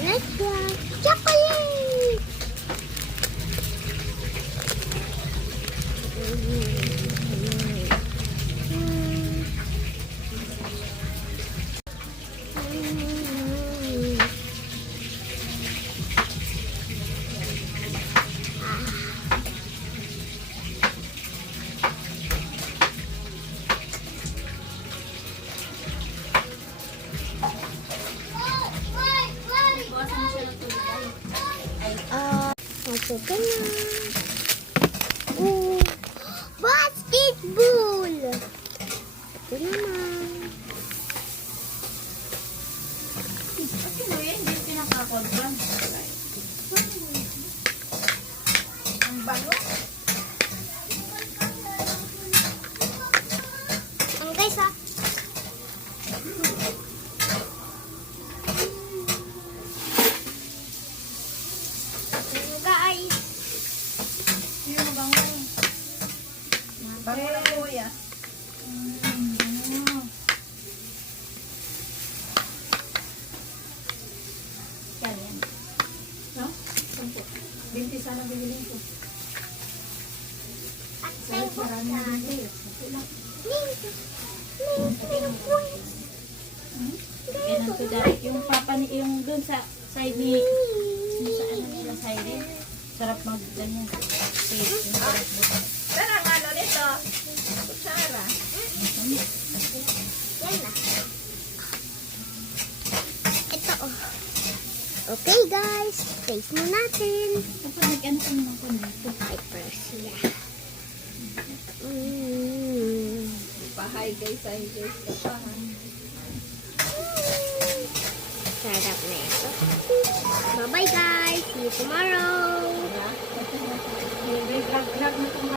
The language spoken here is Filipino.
Next one. Chocolate! Ito na. Basketball! Ito naman. Kasi mo yun, hindi pinakakodban. Ang balo. Ang guys ha. Guys. Sino mo bang wala? Bango na kuya. Yan, yan. No? 20 sana bilhin ko. At Kahit sa'yo marami na hindi. Okay lang. Ganun ko dahil yung papa ni yung dun sa side ni yung sa ano nila side sarap mag ganyan tape yung sarap buto. Pero ang ano nito kutsara. Yan na. Ito oh. Okay guys, taste mo natin. Kapag nag-ano ko naman ko nito. Ay, Persia. Pahay guys ay guys kapahan. Sarap na ito. Bye-bye guys. See you tomorrow. Grab na